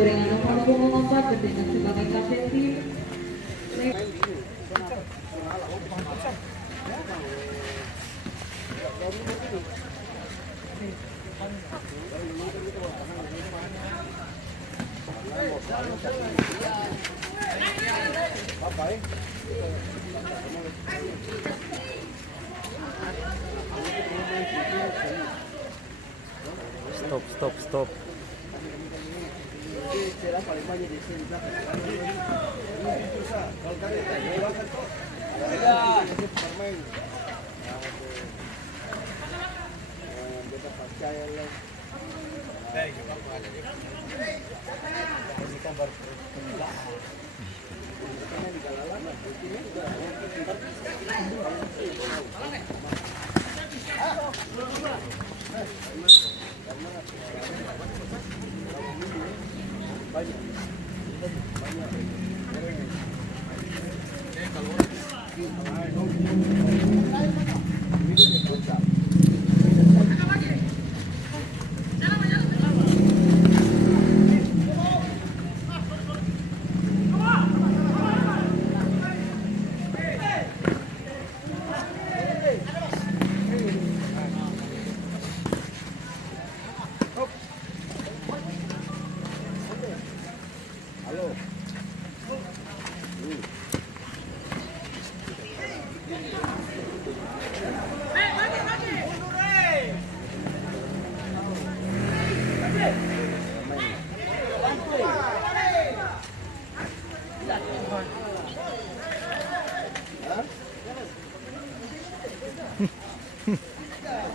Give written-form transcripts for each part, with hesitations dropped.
dengan nomor punggung 4 bertindak sebagai kapten tim. Stop.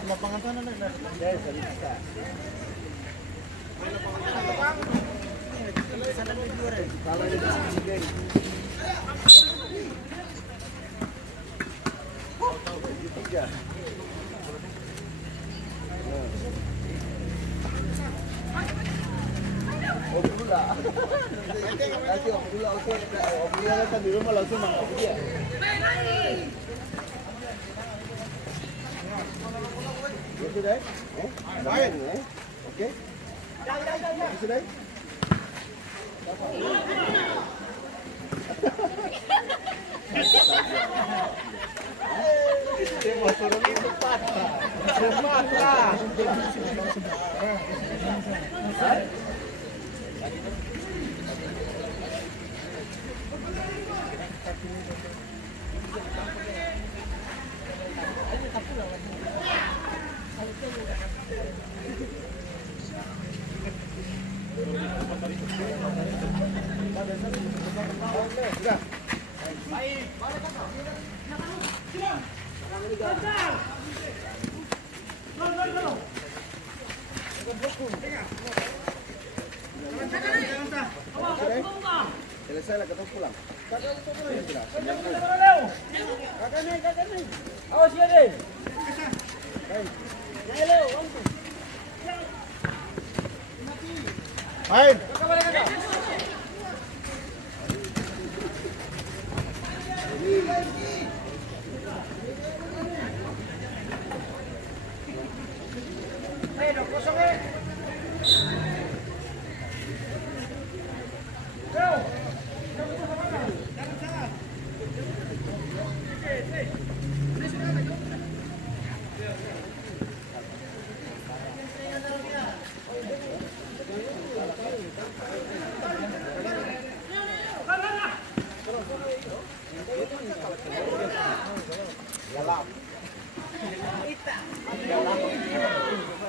Lapangan sana nih. Nanti Om Dula kan di rumah langsung makan dia. Gitu deh. Main ya. Oke. Gitu deh. Dia mau suruh itu patah. Selesai lah, kita pulang. Kakak nih. Awas ya deh. Main.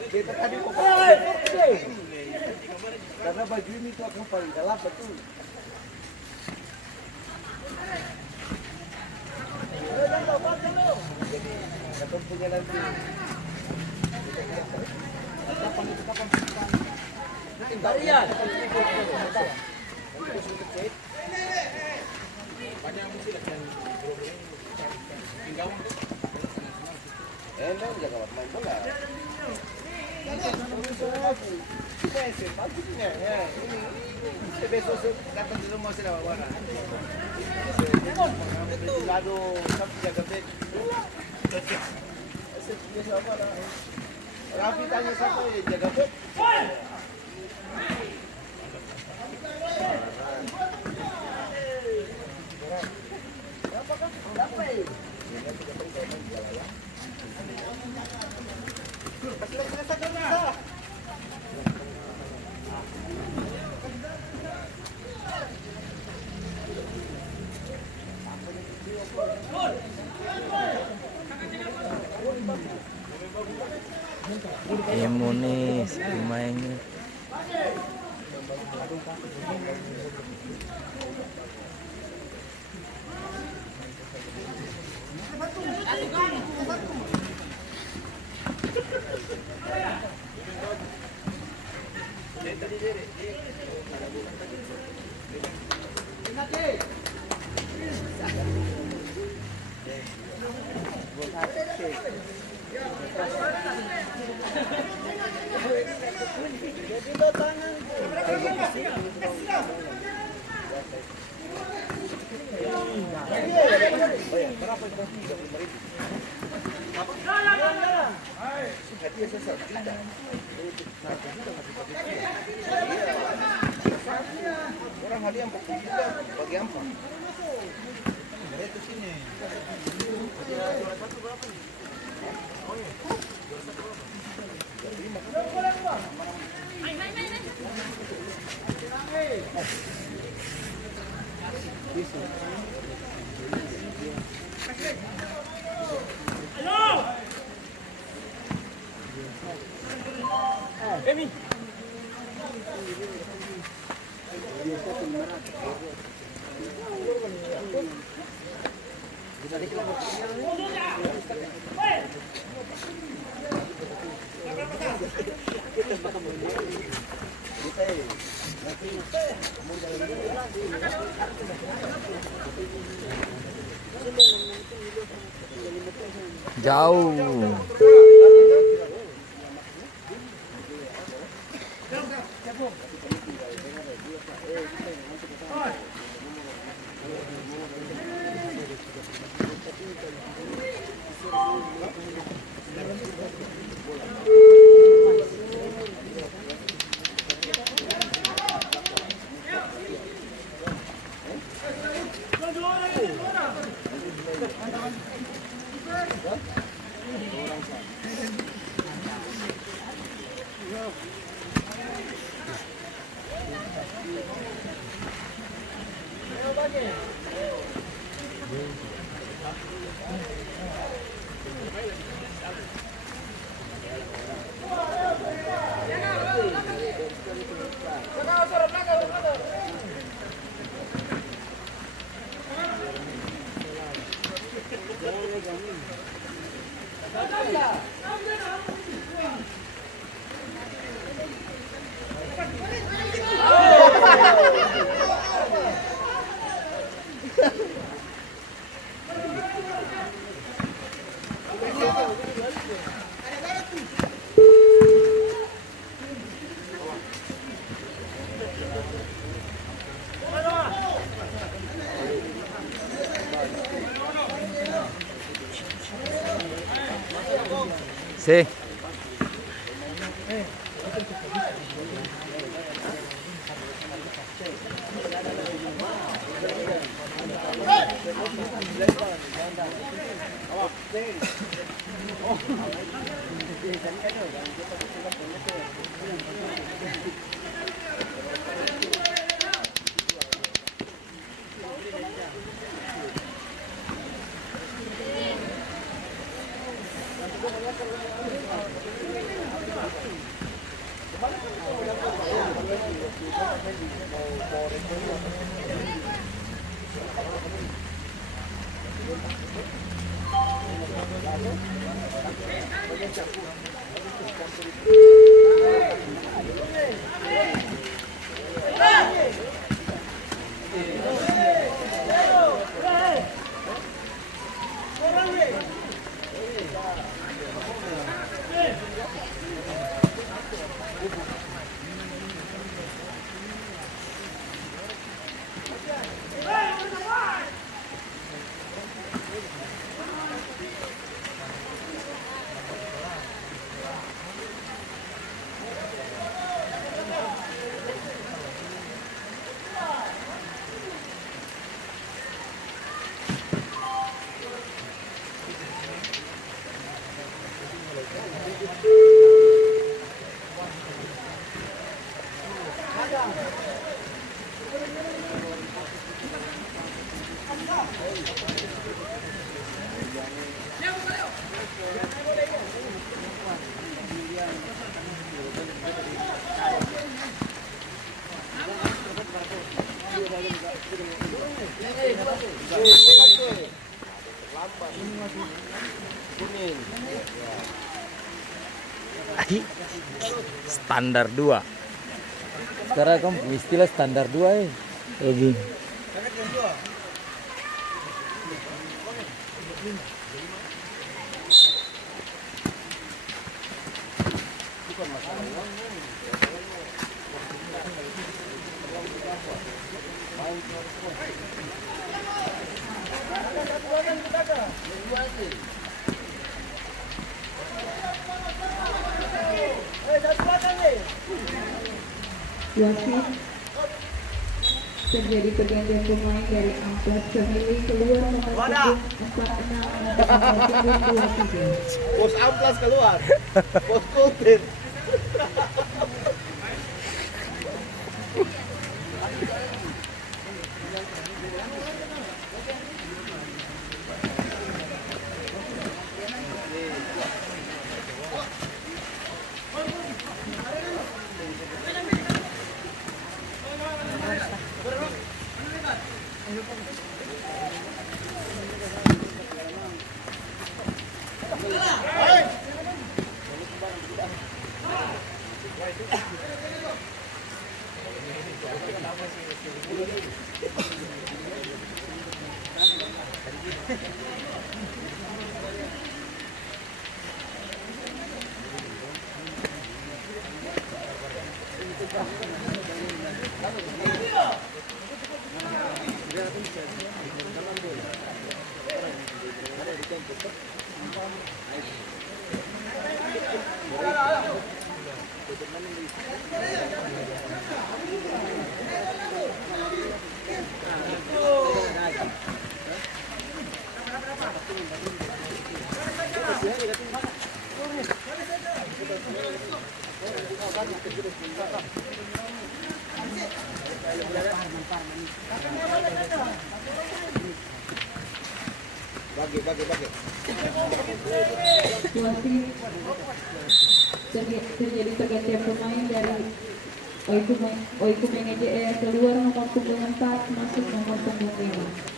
Kita tadi karena baju ini tuh akan paling gelap betul. Jadi kita punya nanti. Tarian. Enak jaga main bola. Bagusnya ya. Ini besok datang di rumah saya warna. Lalu sampai jaga bed. Rafi tanya siapa yang jaga bed? Orang hadiah 40 juta bagi apa? Itu sini. Jauh. Sí. Standar 2. Sekarang kamu istilah standar 2 ya. Oke. Wasit terjadi pergantian pemain dari Amplas Family keluar nomor punggung 46 untuk nomor punggung 23. Bos amplas keluar. Bos kultir. Bagi. Wasit terjadi pergantian pemain dari Oiku Mengeje keluar nomor punggung 4 masuk nomor punggung 5.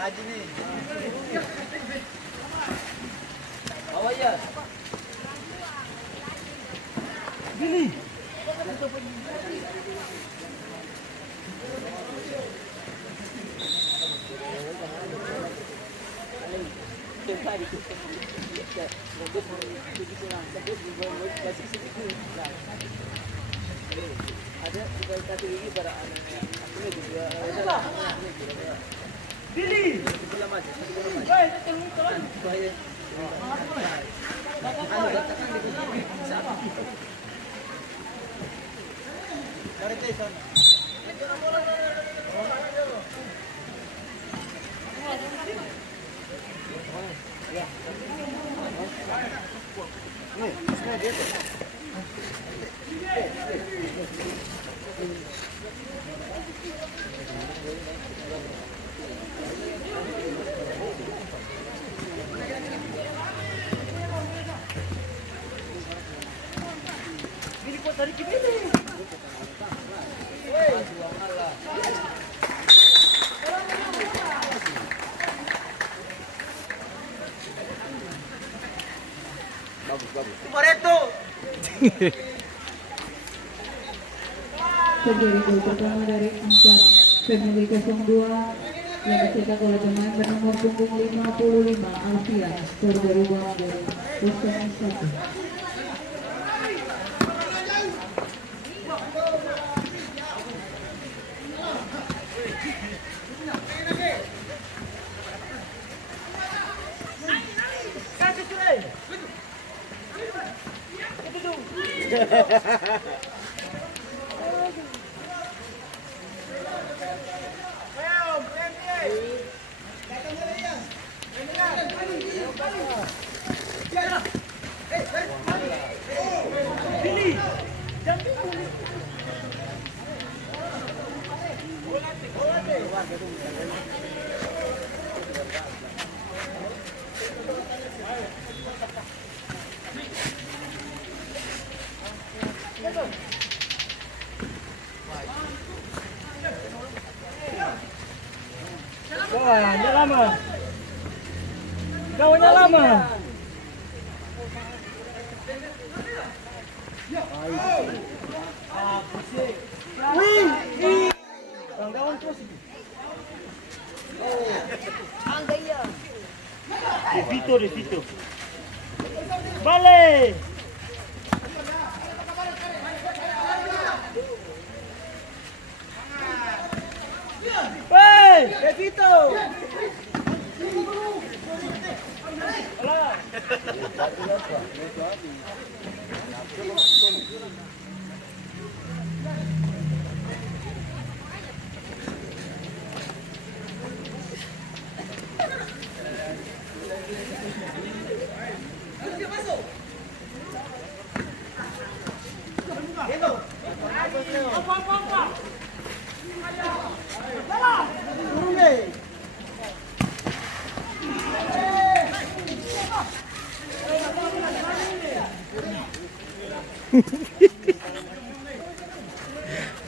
Rajin nih. Bawa ya. Gini. Ada satu gigi pada anak-anak. Aku juga. Billy. bagus. Bareto. Terjadi gol pertama dari angkat Family 02 yang dicetak oleh pemain bernomor punggung 55 Alfian. Skor berubah menjadi 0-1. Gawanya lama. Gawanya lama. Kawan-kawan terus. De Vito. Vale. Hey, De Vito.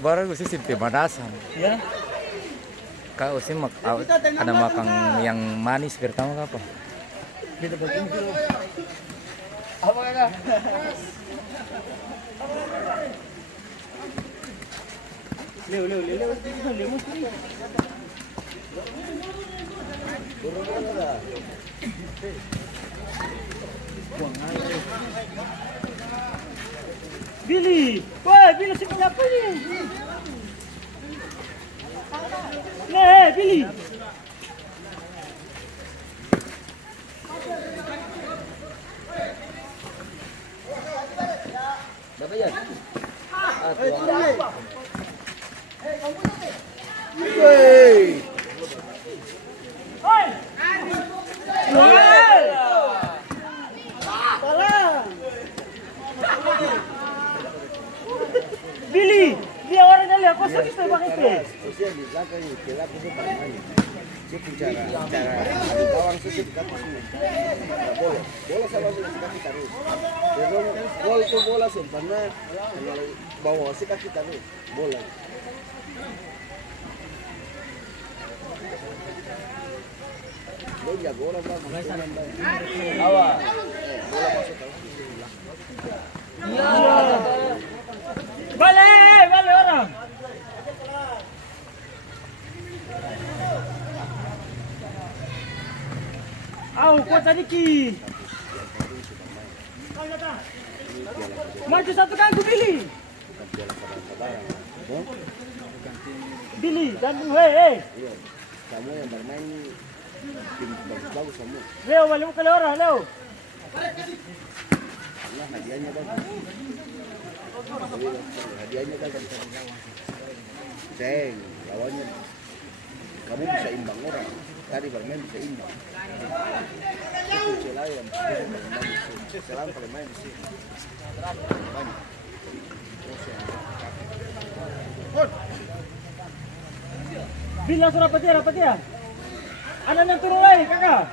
Baru gue sih simpi manasan. Ya. Kau sih ada makan yang manis pertama apa? Kita begini dulu. Apa kakak? Leo mesti. Billy, woi Billy sih punya apa nih? Nih Billy. Dapat ya? Hei. Oi. Billy, dia orangnya lihat kok sakit tuh bang itu. Usia di belakang itu pelaku itu paling dia cara adu bawang sih kaki sini. Nggak boleh. Bola sama sih kaki terus. Jadi gol itu bola sempurna. Kalau bawa sih kaki terus bola. Lo jago orang bang. Awas. Bola masuk terus. Balik orang. Kuat sedikit. Maju satu kaki Billy. Billy, jangan hei. Iya. Kamu yang bermain tim bagus kamu. Leo, balik ke orang, Leo. Nah, hadiahnya bagus. Hadiahnya bagus. Ceng, lawannya. Kamu bisa imbang orang. Tadi bermain bisa imbang. Itu Celayam. Selang kalau main di sini. Banyak. Bila rapat ya. Ada yang turun lagi, kakak.